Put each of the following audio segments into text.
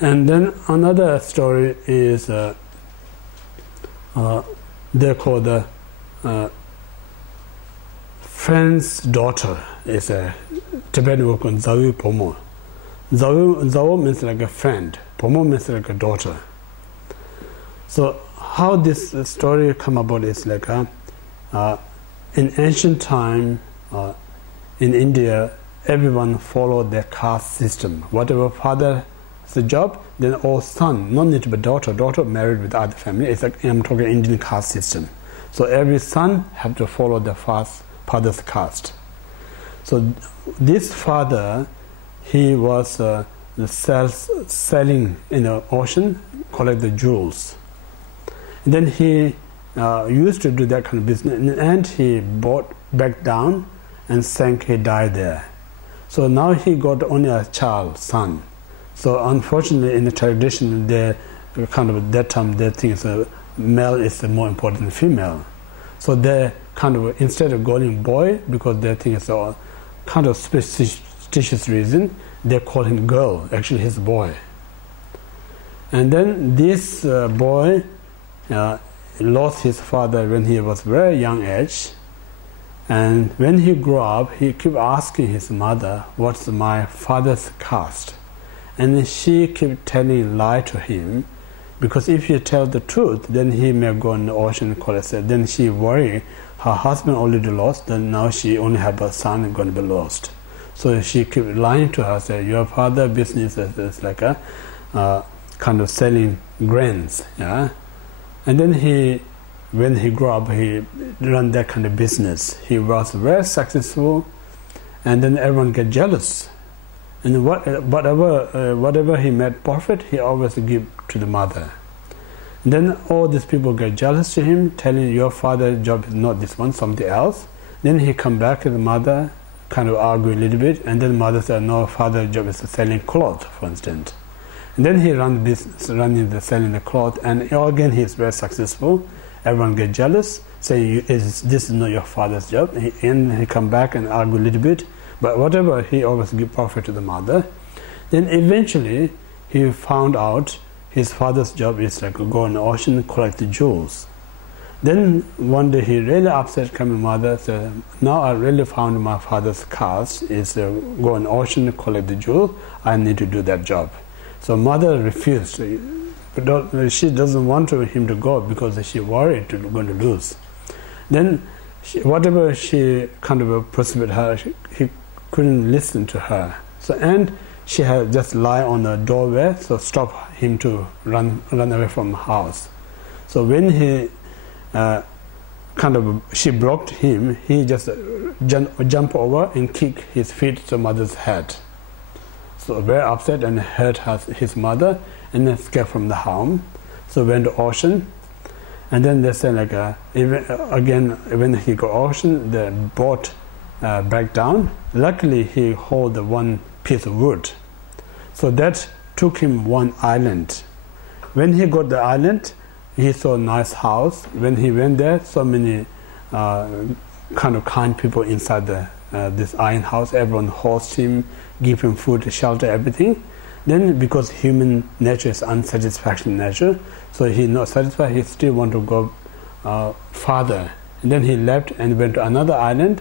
And then another story is they call the friend's daughter. Is a Tibetan word called Zawi Pomo. Zawo means like a friend. Pomo means like a daughter. So how this story come about is like in ancient time in India, everyone followed their caste system. Whatever father's job, then all son, not need to be daughter married with other family. It's like, I'm talking Indian caste system. So every son have to follow the father's caste. So this father, he was selling in the ocean, collect the jewels. And then he used to do that kind of business, and he bought back down and sank. He died there. So now he got only a child, son. So unfortunately, in the tradition, they kind of at that time they think male is more important than female. So they kind of, instead of calling boy, because they think it's a kind of superstitious reason, they call him girl. Actually, he's a boy. And then this boy lost his father when he was very young age. And when he grew up, he kept asking his mother, "What's my father's caste?" And she kept telling lie to him, because if you tell the truth, then he may go in the ocean and collect it. Then she worried her husband already lost, then now she only have a son going to be lost. So she kept lying to her, say, "Your father business is like a kind of selling grains." Yeah? And then when he grew up, he ran that kind of business. He was very successful, and then everyone get jealous. And whatever he made profit, he always give to the mother. And then all these people get jealous to him, telling, "Your father's job is not this one, something else." Then he come back to the mother, kind of argue a little bit, and then the mother said, "No, father's job is selling cloth, for instance." And then he ran business, selling the cloth, and again he is very successful. Everyone get jealous, saying, "This is not your father's job." And he come back and argue a little bit, but whatever, he always give profit to the mother. Then eventually he found out his father's job is like to go in the ocean and collect the jewels. Then one day he really upset, coming mother, said, "Now I really found my father's caste is go in the ocean and collect the jewels. I need to do that job." So mother refused. She doesn't want him to go because she worried to going to lose. Then whatever she kind of persuaded her, he couldn't listen to her. So and she had just lie on the doorway, so stop him to run away from the house. So when he she blocked him, he just jump over and kick his feet to mother's head. So very upset and hurt his mother, and then escaped from the home. So went to ocean, and then they said like again when he go ocean, the boat back down. Luckily he hold the one piece of wood, so that took him one island. When he got the island, he saw a nice house. When he went there, so many kind people inside this iron house. Everyone host him, give him food, shelter, everything. Then because human nature is unsatisfactory nature, so he not satisfied, he still want to go farther. And then he left and went to another island,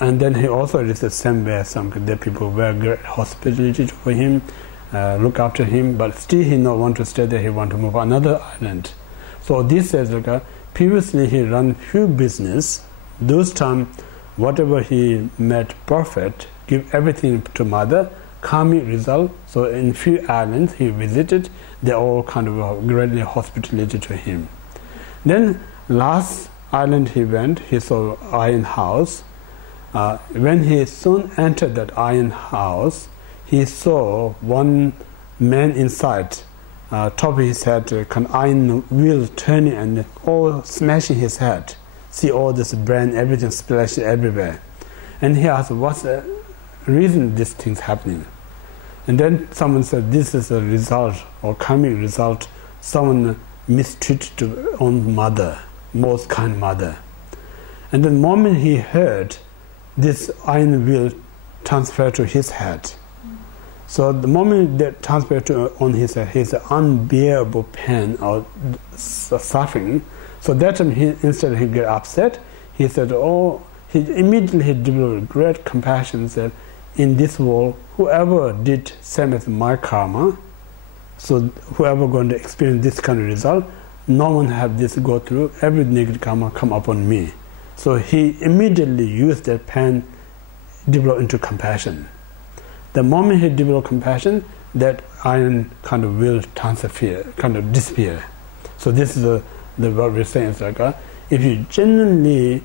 and then he also did the same way. Some the people were great hospitality for him, look after him, but still he not want to stay there, he want to move another island. So this says like previously he run few business, those time whatever he made profit, give everything to mother, karmic result. So in few islands he visited, they all kind of greatly hospitality to him. Then last island he went, he saw iron house. When he soon entered that iron house, he saw one man inside, top of his head, kind of iron wheel turning and all smashing his head. See all this brain, everything splashed everywhere. And he asked, "What's the reason this thing's happening?" And then someone said, "This is a result or karmic result. Someone mistreated to own mother, most kind mother." And the moment he heard, this iron wheel transferred to his head. So the moment that transferred on his unbearable pain or suffering, so that time instead he get upset, he said, he immediately developed great compassion, said, in this world, whoever did same as my karma, so whoever going to experience this kind of result, no one have this go through, every negative karma come upon me. So he immediately used that pain, develop into compassion. The moment he developed compassion, that iron kind of will disappear. So this is what we're saying is like, if you genuinely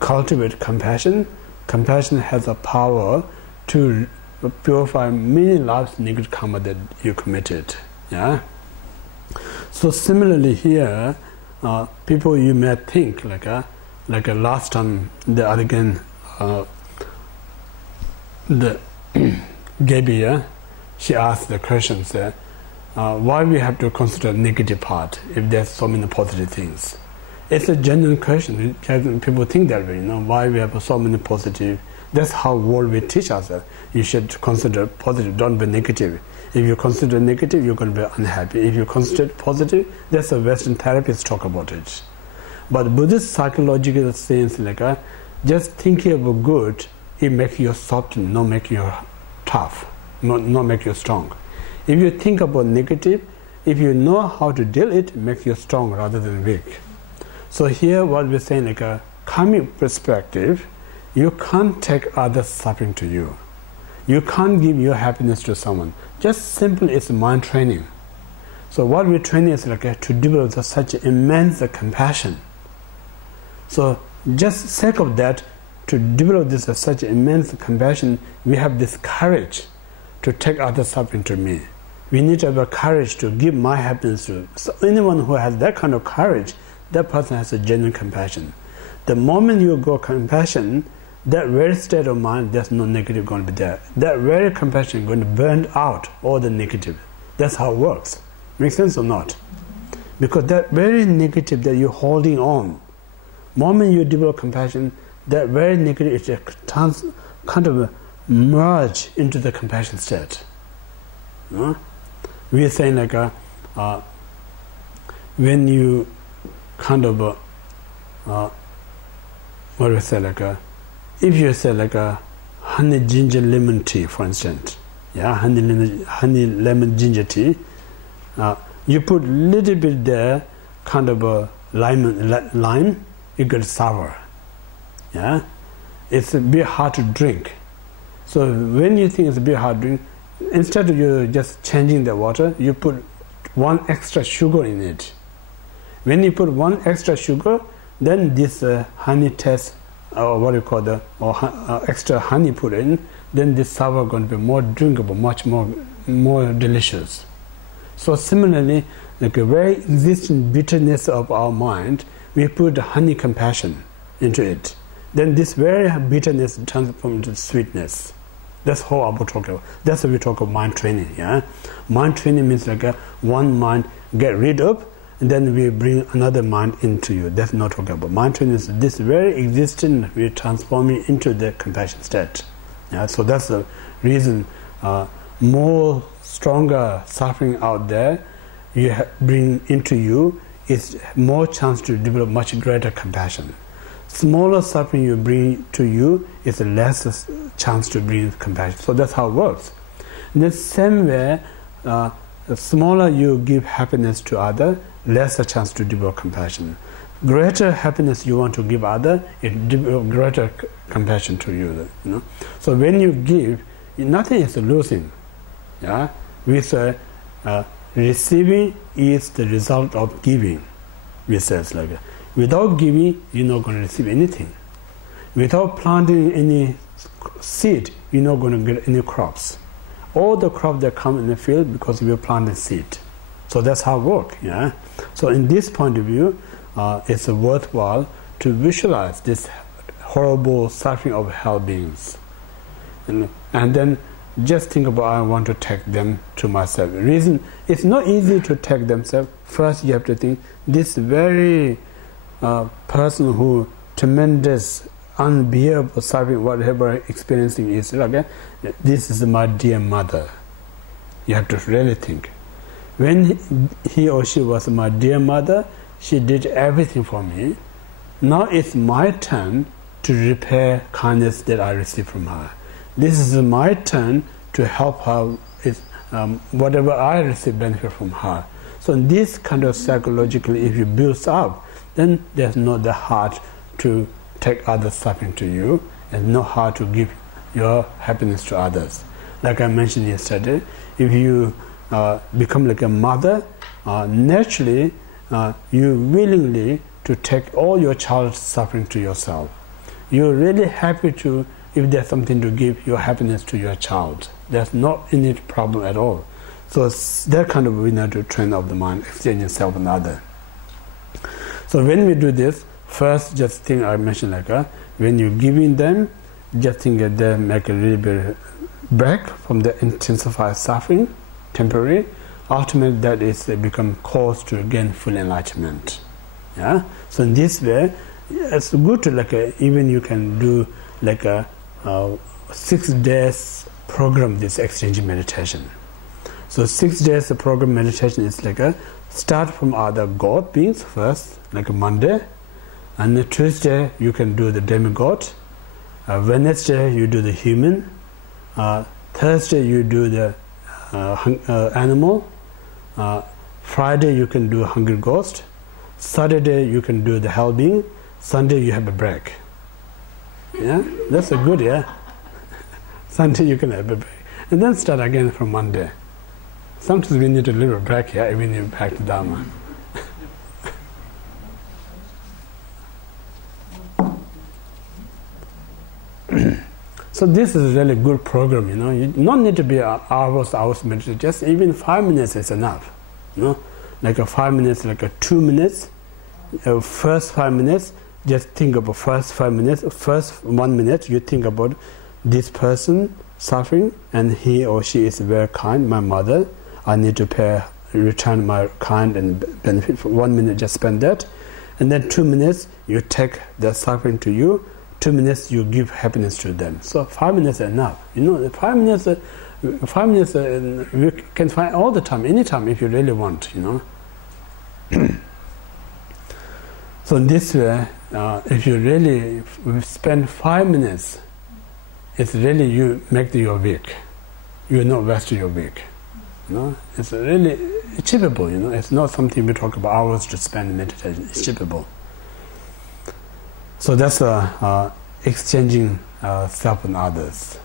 cultivate compassion, compassion has a power to purify many lives negative karma that you committed. Yeah. So similarly here, people you may think like last time the other again the Gabi, she asked the question, said, why we have to consider negative part if there's so many positive things? It's a genuine question. People think that way, why we have so many positive. That's how world will teach us. You should consider positive, don't be negative. If you consider negative, you're going to be unhappy. If you consider positive, that's a Western therapists talk about it. But Buddhist psychological sense, just thinking of good, it makes you soft, not make you tough, not make you strong. If you think about negative, if you know how to deal it makes you strong rather than weak. So here what we're saying, a karmic perspective, you can't take others' suffering to you. You can't give your happiness to someone. Just simply it's mind training. So what we're training is to develop such immense compassion. So just sake of that, to develop this such immense compassion, we have this courage to take others' suffering to me. We need to have a courage to give my happiness to. So anyone who has that kind of courage, that person has a genuine compassion. The moment you go compassion, that very state of mind, there's no negative going to be there. That very compassion is going to burn out all the negative. That's how it works. Make sense or not? Because that very negative that you're holding on, moment you develop compassion, that very negative is kind of merge into the compassion state. We are saying when you kind of what do we say, if you say honey ginger lemon tea, for instance, honey lemon ginger tea, you put little bit there, kind of a lime, you get sour. Yeah, it's a bit hard to drink. So when you think it's a bit hard to drink, instead of you just changing the water, you put one extra sugar in it. When you put one extra sugar, then this honey taste, or what you call extra honey put in, then this sour going to be more drinkable, much more delicious. So similarly, a very existing bitterness of our mind, we put honey compassion into it. Then this very bitterness transforms into sweetness. That's how I will talk about. That's what we talk about mind training. Yeah, mind training means one mind get rid of, and then we bring another mind into you. That's not talking about. Mind training is this very existence we transform it into the compassion state. Yeah, so that's the reason. More stronger suffering out there, you bring into you is more chance to develop much greater compassion. Smaller suffering you bring to you is less chance to bring compassion. So that's how it works. In the same way, the smaller you give happiness to others, less a chance to develop compassion. Greater happiness you want to give others, it develops greater compassion to you. So when you give, nothing is losing. Yeah, we say receiving is the result of giving. We say it's without giving, you're not going to receive anything. Without planting any seed, you're not going to get any crops. All the crops that come in the field because we planted seed. So that's how it works. Yeah. So in this point of view, it's worthwhile to visualize this horrible suffering of hell beings, and then just think about, I want to take them to myself. The reason it's not easy to take themselves. First, you have to think this very person who tremendous unbearable suffering, whatever experiencing is, okay, this is my dear mother. You have to really think. When he or she was my dear mother, she did everything for me. Now it's my turn to repay kindness that I received from her. This is my turn to help her with whatever I receive benefit from her. So this kind of psychologically, if you build up, then there's not the heart to take others' suffering to you, and no heart to give your happiness to others. Like I mentioned yesterday, if you become like a mother, naturally you willingly to take all your child's suffering to yourself. You're really happy to, if there's something to give your happiness to your child. There's not any problem at all. So it's that kind of winner to train of the mind, exchanging self and other. So when we do this, first just think I mentioned like when you're giving them, just think that they make a little bit break from the intensified suffering, temporary. Ultimately that is become cause to gain full enlightenment. Yeah. So in this way, it's good to like even you can do like a 6 days program, this exchange meditation. So 6 days of program meditation is like a start from other God beings first, like a Monday, and the Tuesday you can do the demigod, Wednesday you do the human, Thursday you do the animal, Friday you can do hungry ghost, Saturday you can do the hell being, Sunday you have a break. Yeah, that's a good, yeah. Sunday you can have a break, and then start again from Monday. Sometimes we need a little break here, even in back to Dharma. So this is a really good program, you know. You don't need to be hours meditation, just even 5 minutes is enough. You know? Like a 5 minutes, like a 2 minutes, first 5 minutes, just think about first 5 minutes, first 1 minute you think about this person suffering and he or she is very kind, my mother, I need to return my kind and benefit. For 1 minute just spend that, and then 2 minutes you take the suffering to you, 2 minutes you give happiness to them. So 5 minutes is enough. You know, the 5 minutes, you can find all the time, anytime if you really want, you know. So in this way, if you really spend 5 minutes, it's really you make your week. You will not waste your week. You know, it's really achievable. You know, it's not something we talk about hours to spend in meditation. It's achievable. So that's exchanging self and others.